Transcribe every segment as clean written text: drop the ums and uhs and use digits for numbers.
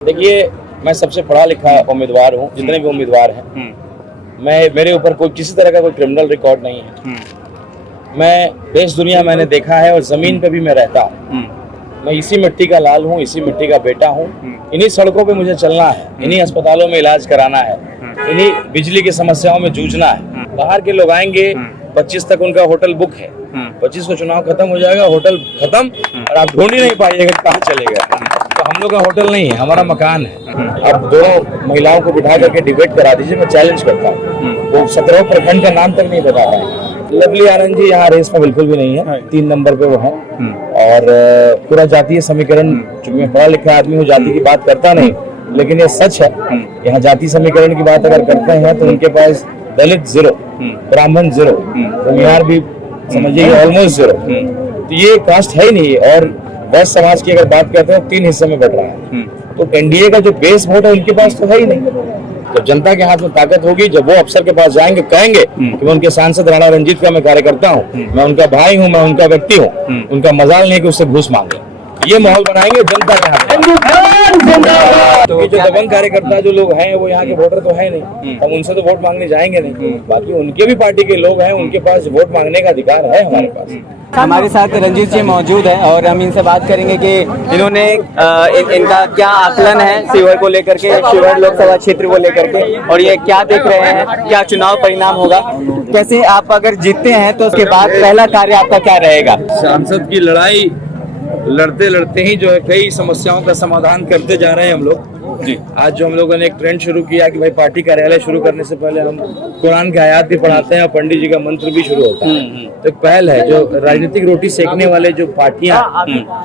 देखिए, मैं सबसे पढ़ा लिखा उम्मीदवार हूँ, जितने भी उम्मीदवार हैं। मेरे ऊपर कोई किसी तरह का कोई क्रिमिनल रिकॉर्ड नहीं है। मैं देश दुनिया मैंने देखा है और जमीन पे भी मैं रहता हूँ। मैं इसी मिट्टी का लाल हूँ, इसी मिट्टी का बेटा हूँ। इन्हीं सड़कों पे मुझे चलना है, इन्हीं अस्पतालों में इलाज कराना है, इन्हीं बिजली की समस्याओं में जूझना है। बाहर के लोग आएंगे, 25 तक उनका होटल बुक है, 25 को चुनाव खत्म हो जाएगा, होटल खत्म और आप ढूंढ ही नहीं पाइएगा कहाँ चलेगा। तो हम लोग का होटल नहीं है, हमारा मकान है। अब दोनों महिलाओं को बिठा करके डिबेट करा दीजिए, मैं चैलेंज करता हूँ। वो 17 प्रखंड का नाम तक नहीं बता पाएंगे। लवली आनंद जी यहाँ रेस में बिल्कुल भी नहीं है, 3 नंबर पे वो है। और पूरा जातीय समीकरण, चूंकि मैं पढ़ा लिखा आदमी हूँ, जाति की बात करता नहीं, लेकिन ये सच है। यहाँ जाति समीकरण की बात अगर करते हैं तो उनके पास दलित 0, ब्राह्मण 0, भूमिहार भी समझिए ऑलमोस्ट 0। तो ये कास्ट है ही नहीं। और वैश्य समाज की अगर बात करते हैं 3 हिस्से में बढ़ रहा है। तो एनडीए का जो बेस वोट है उनके पास तो है ही नहीं। जब जनता के हाथ में ताकत होगी, जब वो अफसर के पास जाएंगे, कहेंगे कि मैं उनके सांसद राणा रंजीत का मैं कार्यकर्ता हूँ, मैं उनका भाई हूँ, मैं उनका व्यक्ति हूँ, उनका मजाल नहीं कि उससे घूस मांगे। ये माहौल बनाएंगे जनता के हाथ में। तो जो दबंग कार्यकर्ता जो लोग हैं वो यहाँ के वोटर तो है नहीं, हम उनसे तो वोट मांगने जाएंगे नहीं। बाकी उनके भी पार्टी के लोग हैं, उनके पास वोट मांगने का अधिकार है हमारे पास। हमारे साथ रंजीत जी मौजूद हैं और हम इनसे बात करेंगे कि इन्होंने इनका क्या आकलन है शिवहर को लेकर के, शिवहर लोकसभा क्षेत्र को लेकर के, और ये क्या देख रहे हैं, क्या चुनाव परिणाम होगा, कैसे आप अगर जीतते हैं तो उसके बाद पहला कार्य आपका क्या रहेगा। सांसद की लड़ाई लड़ते लड़ते ही जो है कई समस्याओं का समाधान करते जा रहे हैं हम लोग जी। आज जो हम लोगों ने एक ट्रेंड शुरू किया कि भाई पार्टी कार्यालय शुरू करने से पहले हम कुरान के आयत भी पढ़ाते हैं और पंडित जी का मंत्र भी शुरू होता है। तो एक पहल है, जो राजनीतिक रोटी सेकने वाले जो पार्टियां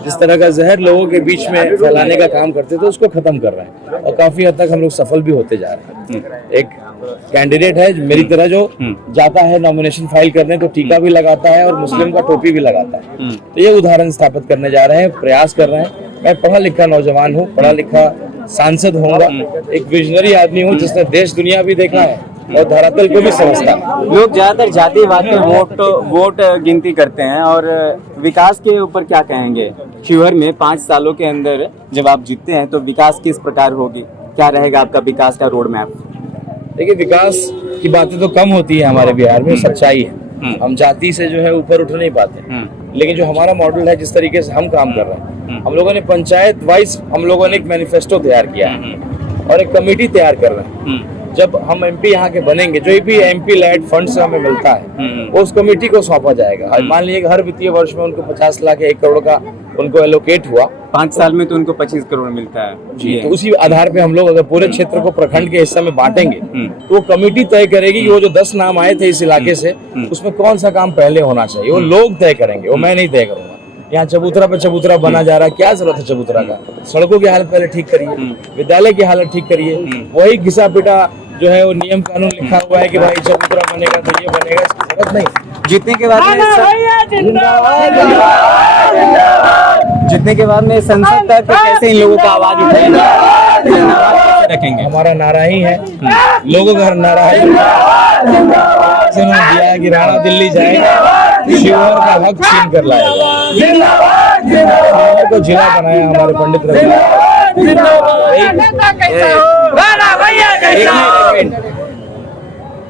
जिस तरह का जहर लोगों के बीच में फैलाने का काम करते थे, उसको खत्म कर रहे हैं और काफी हद तक हम लोग सफल भी होते जा रहे हैं। एक कैंडिडेट है मेरी तरह जो जाता है नॉमिनेशन फाइल करने तो टीका भी लगाता है और मुस्लिम का टोपी भी लगाता है। तो ये उदाहरण स्थापित करने जा रहे हैं, प्रयास कर रहे हैं। मैं पढ़ा लिखा नौजवान हूँ, पढ़ा लिखा सांसद होऊंगा, एक विजनरी आदमी हूँ जिसने देश दुनिया भी देखा है और धरातल को भी समझता है। लोग ज्यादातर जातिवाद पे वोट गिनती करते हैं, और विकास के ऊपर क्या कहेंगे। शिवहर में 5 सालों के अंदर जब आप जीतते हैं तो विकास किस प्रकार होगी, क्या रहेगा आपका विकास का रोड मैप। देखिए, विकास की बातें तो कम होती है हमारे बिहार में, सच्चाई है। हम जाति से जो है ऊपर उठ नहीं पाते, लेकिन जो हमारा मॉडल है, जिस तरीके से हम काम कर रहे हैं, हम लोगों ने पंचायत वाइज हम लोगों ने एक मैनिफेस्टो तैयार किया है और एक कमेटी तैयार कर रहे हैं। जब हम एमपी यहाँ के बनेंगे, जो भी एमपी लैड फंड से हमें मिलता है वो उस कमेटी को सौंपा जाएगा। मान लीजिए हर वित्तीय वर्ष में उनको 50 लाख या 1 करोड़ का उनको एलोकेट हुआ, 5 साल में तो उनको 25 करोड़ मिलता है जी। तो उसी आधार पे हम लोग अगर पूरे क्षेत्र को प्रखंड के हिस्से में बांटेंगे तो वो कमेटी तय करेगी कि वो जो 10 नाम आए थे इस इलाके से, उसमें कौन सा काम पहले होना चाहिए। वो लोग तय करेंगे, वो मैं नहीं तय करूंगा। यहाँ चबूतरा पे चबूतरा बना जा रहा है, क्या जरूरत है चबूतरा का। सड़कों की हालत पहले ठीक करिए, विद्यालय की हालत ठीक करिए। वही घिसा पिटा जो है वो नियम कानून लिखा हुआ है कि भाई चबूतरा बनेगा तो ये बनेगा, इसकी जरूरत नहीं। जीतने के बाद में संसद तक कैसे इन लोगों का आवाज उठाएगा, रखेंगे। हमारा नारा ही है, लोगों का नारा है दिया कि राणा दिल्ली जाएगा, शिवहर का हक छीन कर लाएगा। शिवहर को जिला बनाया हमारे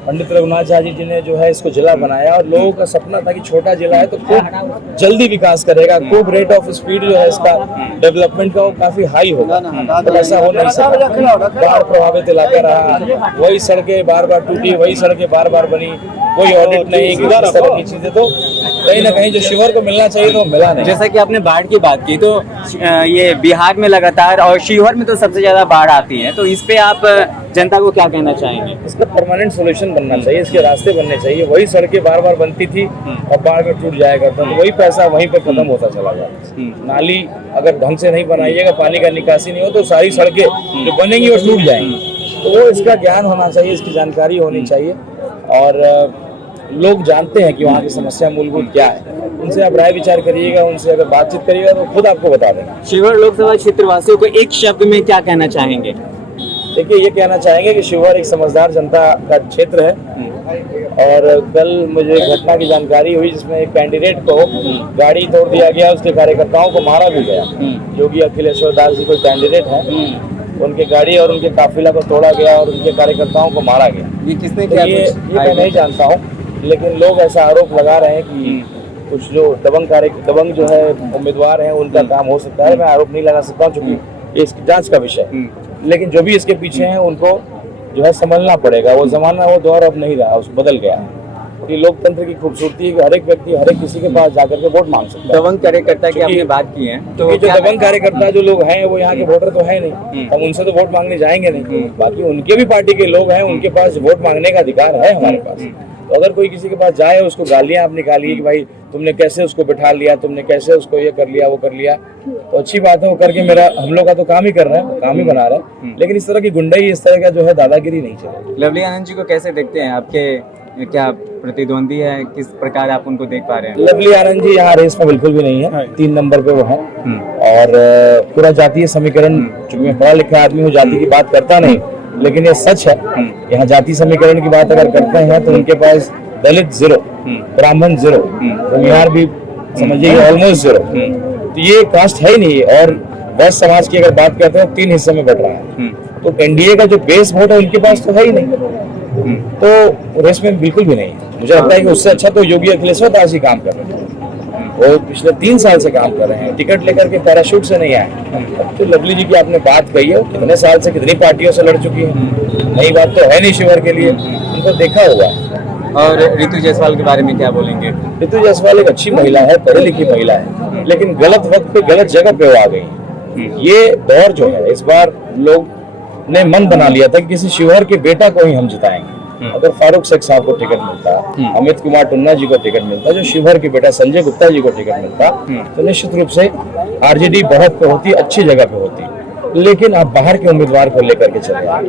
पंडित रघुनाथ झा जी ने जो है इसको जिला बनाया, और लोगों का सपना था कि छोटा जिला है तो खूब जल्दी विकास करेगा, खूब रेट ऑफ स्पीड जो है इसका डेवलपमेंट का वो काफी हाई होगा। तो ऐसा हो नहीं सकता। बाढ़ प्रभावित इलाका रहा, वही सड़कें बार बार टूटी, वही सड़कें बार बार बनी, कोई ऑडिट नहीं, इस तरह की चीजें। तो कहीं ना कहीं जो शिवहर को मिलना चाहिए तो मिला नहीं। जैसा कि आपने बाढ़ की बात की, तो ये बिहार में लगातार और शिवहर में तो सबसे ज्यादा बाढ़ आती है, तो इस पे आप जनता को क्या कहना चाहेंगे। इसका परमानेंट सोल्यूशन बनना चाहिए, इसके रास्ते बनने चाहिए। वही सड़कें बार बार बनती थी और बाढ़ में टूट जाया करता, तो वही पैसा वहीं पे खत्म होता चला जाता। नाली अगर ढंग से नहीं बनाइएगा, पानी का निकासी नहीं हो तो सारी सड़कें जो बनेंगी वो टूट जाएंगी। तो वो इसका ज्ञान होना चाहिए, इसकी जानकारी होनी चाहिए, और लोग जानते हैं कि वहाँ की समस्या मूलभूत क्या है। उनसे आप राय विचार करिएगा, उनसे अगर बातचीत करिएगा तो खुद आपको बता देंगे। शिवहर लोकसभा क्षेत्र वासियों को एक शब्द में क्या कहना चाहेंगे। देखिए, ये कहना चाहेंगे कि शिवहर एक समझदार जनता का क्षेत्र है। और कल मुझे घटना की जानकारी हुई जिसमें एक कैंडिडेट को गाड़ी तोड़ दिया गया, उसके कार्यकर्ताओं को मारा भी गया। योगी अखिलेश्वर दास जी कोई कैंडिडेट है, उनके गाड़ी और उनके काफिला को तोड़ा गया और उनके कार्यकर्ताओं को मारा गया। ये किसने तो किया? ये कुछ मैं नहीं जानता हूँ, लेकिन लोग ऐसा आरोप लगा रहे हैं कि कुछ जो दबंग जो है उम्मीदवार हैं उनका काम हो सकता है। मैं आरोप नहीं लगा सकता हूँ क्योंकि ये इसकी जांच का विषय है, लेकिन जो भी इसके पीछे हैं उनको जो है संभलना पड़ेगा। वो जमाना, वो दौर अब नहीं रहा, उस बदल गया है। कि लोकतंत्र की खूबसूरती है कि हर एक व्यक्ति हर एक किसी के पास जाकर के वोट मांग सकता है। दबंग कार्यकर्ता की आपने बात की है, तो जो दबंग कार्यकर्ता जो लोग हैं वो यहाँ के वोटर तो है नहीं, हम उनसे तो वोट मांगने जाएंगे नहीं। बाकी उनके भी पार्टी के लोग हैं, उनके पास वोट मांगने का अधिकार है हमारे पास। तो अगर कोई किसी के पास जाए, उसको गालियां आप निकालिए कि भाई तुमने कैसे उसको बिठा लिया, तुमने कैसे उसको ये कर लिया, वो कर लिया, तो अच्छी बात है। वो करके हम लोग का तो काम ही कर रहे हैं, काम ही बना रहे हैं, लेकिन इस तरह की गुंडाई, इस तरह का जो है दादागिरी नहीं चलेगी। लवली आनंद जी को कैसे देखते हैं? आपके क्या प्रतिद्वंदी है, किस प्रकार आप उनको देख पा रहे हैं? लवली आनंद जी यहाँ रेस में बिल्कुल भी नहीं है, 3 नंबर पे वो है। और पूरा जातीय समीकरण, चूंकि मैं पढ़ा लिखा आदमी हूँ, जाति की बात करता नहीं, लेकिन ये सच है। यहाँ जाति समीकरण की बात अगर करते हैं तो उनके पास दलित 0, ब्राह्मण 0, भूमिहार भी समझिए ऑलमोस्ट 0, तो ये कास्ट है ही नहीं। और वैश्य समाज की अगर बात करते हैं 3 हिस्से में बढ़ रहा है, तो एनडीए का जो बेस वोट है उनके पास तो है ही नहीं, तो रेस में बिल्कुल भी नहीं है। मुझे लगता है कि उससे अच्छा तो योगी अखिलेश्वर दास ही काम कर रहे हैं, वो पिछले 3 साल से काम कर रहे हैं, टिकट लेकर के पैराशूट से नहीं आए। तो लवली जी की आपने बात कही है, कितने साल से कितनी पार्टियों से लड़ चुकी है, नई बात तो है नहीं शिवर के लिए, उनको देखा हुआ है। और ऋतु जायसवाल के बारे में क्या बोलेंगे? ऋतु जायसवाल एक अच्छी महिला है, पढ़ी लिखी महिला है, लेकिन गलत वक्त पे गलत जगह पे वो आ गई है। ये दौर जो है, इस बार लोग ने मन बना लिया था कि किसी शिवहर के बेटा को ही हम जिताएंगे। अगर फारूक शेख साहब को टिकट मिलता, अमित कुमार टुन्ना जी को टिकट मिलता, जो शिवहर के बेटा संजय गुप्ता जी को टिकट मिलता, तो निश्चित रूप से आरजेडी बहुत पे होती, अच्छी जगह पे होती। लेकिन आप बाहर के उम्मीदवार को लेकर के चले आए,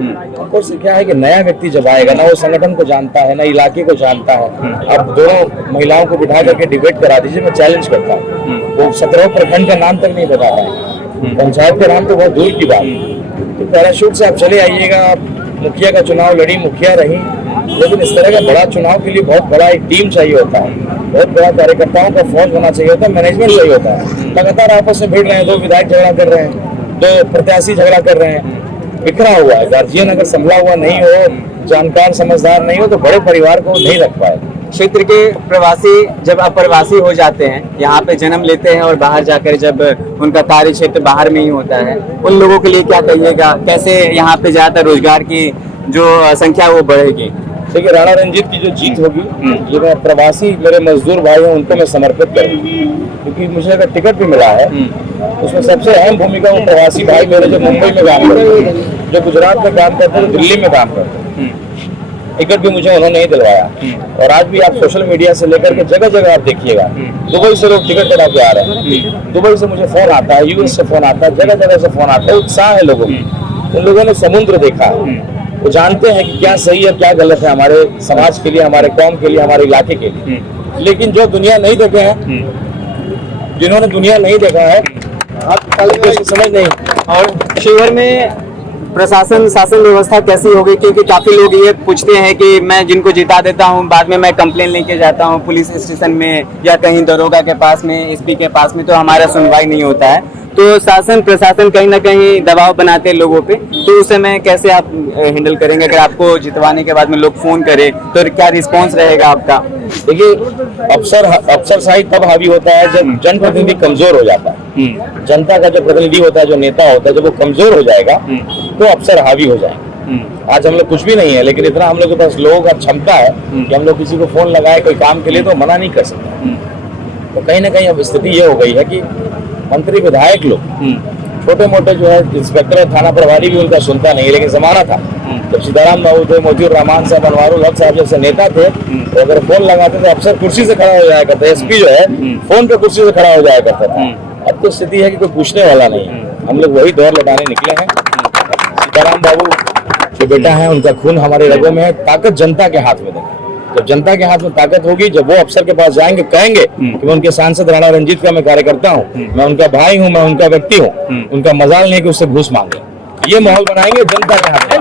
तो क्या है कि नया व्यक्ति जब आएगा ना, वो संगठन को जानता है, ना इलाके को जानता है। आप दोनों महिलाओं को बिठा करके डिबेट करा दीजिए, मैं चैलेंज करता हूँ, वो 17 प्रखंड का नाम तक नहीं बता पाएंगे, पंचायत का नाम तो बहुत दूर की बात है। तो पैराशूट से आप चले आइएगा, आप मुखिया का चुनाव लड़ी, मुखिया रही, लेकिन इस तरह का बड़ा चुनाव के लिए बहुत बड़ा एक टीम चाहिए होता है, बहुत बड़ा कार्यकर्ताओं का फौज होना चाहिए होता है, मैनेजमेंट चाहिए होता है। लगातार आपस में भिड़ रहे हैं, 2 विधायक झगड़ा कर रहे हैं, 2 प्रत्याशी झगड़ा कर रहे हैं, बिखरा हुआ है। गार्जियन अगर संभला हुआ नहीं हो, जानकार समझदार नहीं हो, तो बड़े परिवार को नहीं रख पाए। क्षेत्र के प्रवासी जब अप्रवासी हो जाते हैं, यहाँ पे जन्म लेते हैं और बाहर जाकर जब उनका कार्य क्षेत्र बाहर में ही होता है, उन लोगों के लिए क्या कहिएगा? कैसे यहाँ पे ज्यादा रोजगार की जो संख्या वो बढ़ेगी? देखिए, राणा रंजीत की जो जीत होगी, ये मैं प्रवासी मेरे मजदूर भाई हैं उनको मैं समर्पित करूँगा, क्योंकि मुझे अगर टिकट भी मिला है उसमें सबसे अहम भूमिका वो प्रवासी भाई मेरे जो मुंबई में काम करते हैं, जो गुजरात में काम करते हैं, जो दिल्ली में काम करते हैं, टिकट भी मुझे उन्होंने नहीं दिलवाया। और आज भी आप सोशल मीडिया से लेकर के जगह जगह आप देखिएगा, दुबई से लोग टिकट कटा के आ रहे हैं, दुबई से मुझे फोन आता है, यूएस से फोन आता है, जगह जगह से फोन आता है। उत्साह है लोगों में, उन लोगों ने समुद्र देखा है, वो जानते हैं कि क्या सही है क्या गलत है हमारे समाज के लिए, हमारे कौम के लिए, हमारे इलाके के लिए। लेकिन जो दुनिया नहीं देखे हैं, जिन्होंने दुनिया नहीं देखा है, आप समझ नहीं। और शिवहर में प्रशासन शासन व्यवस्था कैसी होगी? क्योंकि काफी लोग ये पूछते हैं कि मैं जिनको जिता देता हूँ, बाद में मैं कंप्लेन लेके जाता हूँ पुलिस स्टेशन में या कहीं दरोगा के पास में, एसपी के पास में, तो हमारा सुनवाई नहीं होता है। तो शासन प्रशासन कहीं ना कहीं दबाव बनाते हैं लोगों पे, तो उस समय कैसे आप हैंडल करेंगे? अगर आपको जितवाने के बाद में लोग फोन करें तो क्या रिस्पॉन्स रहेगा आपका? देखिए, अफसरशाही तब हावी होता है जब जनप्रतिनिधि कमजोर हो जाता है। जनता का जो प्रतिनिधि होता है, जो नेता होता है, जब वो कमजोर हो जाएगा तो अफसर हावी हो जाएंगे। आज हम लोग कुछ भी नहीं है, लेकिन इतना हम लोग के पास लोगों का क्षमता है कि हम लोग किसी को फोन लगाए कोई काम के लिए तो मना नहीं कर सकते। तो कहीं ना कहीं अब स्थिति ये हो गई है कि मंत्री विधायक लोग, छोटे मोटे जो है इंस्पेक्टर थाना प्रभारी भी उनका सुनता नहीं, लेकिन जमाना था जब सीताराम बाबू थे, मोतीउर रहमान साहब, अनवारुल हक साहब जैसे नेता थे, तो अगर फोन लगाते थे अफसर कुर्सी से खड़ा हो जाया करता, एसपी जो है फोन पे कुर्सी से खड़ा हो जाया करता था। अब तो स्थिति है कि कोई पूछने वाला नहीं है। हम लोग वही दौर लौटाने निकले हैं। सीताराम बाबू जो बेटा है, उनका खून हमारे रगों में है। ताकत जनता के हाथ में देखें, जब जनता के हाथ में ताकत होगी, जब वो अफसर के पास जाएंगे, कहेंगे कि मैं उनके सांसद राणा रंजीत का मैं कार्यकर्ता हूँ, मैं उनका भाई हूँ, मैं उनका व्यक्ति हूँ, उनका मजाल नहीं कि उससे घूस मांगे। ये माहौल बनाएंगे जनता के हाथ में।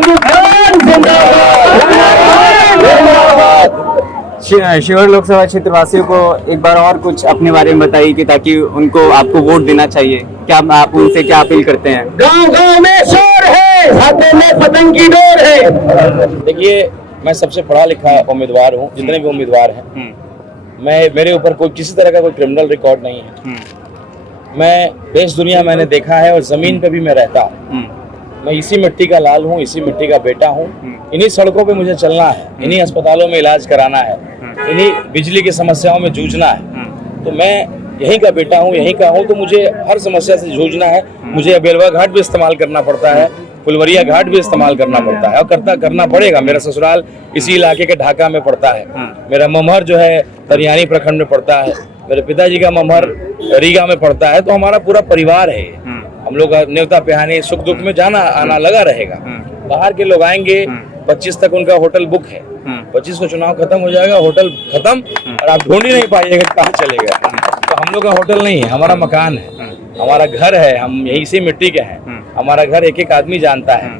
शिवहर लोकसभा क्षेत्र वासियों को एक बार और कुछ अपने बारे में बताइए कि ताकि उनको आपको वोट देना चाहिए, क्या आप उनसे क्या अपील करते हैं? गांव गांव में शोर है, देखिए, मैं सबसे पढ़ा लिखा उम्मीदवार हूँ, जितने भी उम्मीदवार हैं। मेरे ऊपर कोई किसी तरह का कोई क्रिमिनल रिकॉर्ड नहीं है। मैं देश दुनिया मैंने देखा है और जमीन पे भी मैं रहता हूँ। मैं इसी मिट्टी का लाल हूँ, इसी मिट्टी का बेटा हूँ। इन्हीं सड़कों पे मुझे चलना है, इन्हीं अस्पतालों में इलाज कराना है, इन्हीं बिजली की समस्याओं में जूझना है। तो मैं यहीं का बेटा हूँ, यहीं का हूँ, तो मुझे हर समस्या से जूझना है। मुझे बेलवा घाट भी इस्तेमाल करना पड़ता है, फुलवरिया घाट भी इस्तेमाल करना पड़ता है, और करना पड़ेगा। मेरा ससुराल इसी इलाके के ढाका में पड़ता है। मेरा ममहर जो है तरियानी प्रखंड में पड़ता है। मेरे पिताजी का ममहर रीगा में पड़ता है। तो हमारा पूरा परिवार है। हम लोग का न्योता पिहानी सुख दुख में जाना आना लगा रहेगा। बाहर के लोग आएंगे, 25 तक उनका होटल बुक है। 25 को चुनाव खत्म हो जाएगा, होटल खत्म, और आप ढूंढ ही नहीं पाइएगा कहाँ चलेगा। तो हम लोग का होटल नहीं है, हमारा मकान है, हमारा घर है। हम यही इसी मिट्टी के हैं। हमारा घर एक एक आदमी जानता है।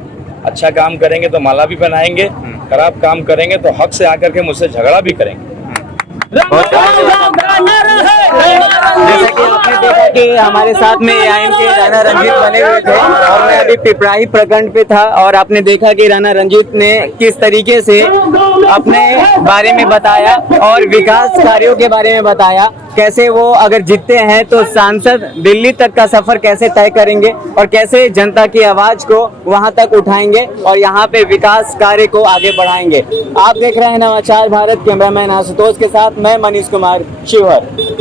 अच्छा काम करेंगे तो माला भी पहनाएंगे, खराब काम करेंगे तो हक से आकर के मुझसे झगड़ा भी करेंगे। जैसा कि आपने देखा कि हमारे साथ में AIM के राणा रंजीत बने हुए थे, और मैं अभी पिपराही प्रखंड पे था, और आपने देखा कि राणा रंजीत ने किस तरीके से अपने बारे में बताया और विकास कार्यों के बारे में बताया। कैसे वो अगर जीतते हैं तो सांसद दिल्ली तक का सफर कैसे तय करेंगे, और कैसे जनता की आवाज को वहां तक उठाएंगे और यहाँ पे विकास कार्य को आगे बढ़ाएंगे। आप देख रहे हैं नवाचार भारत। कैमरामैन आशुतोष के साथ मैं मनीष कुमार, शिवहर।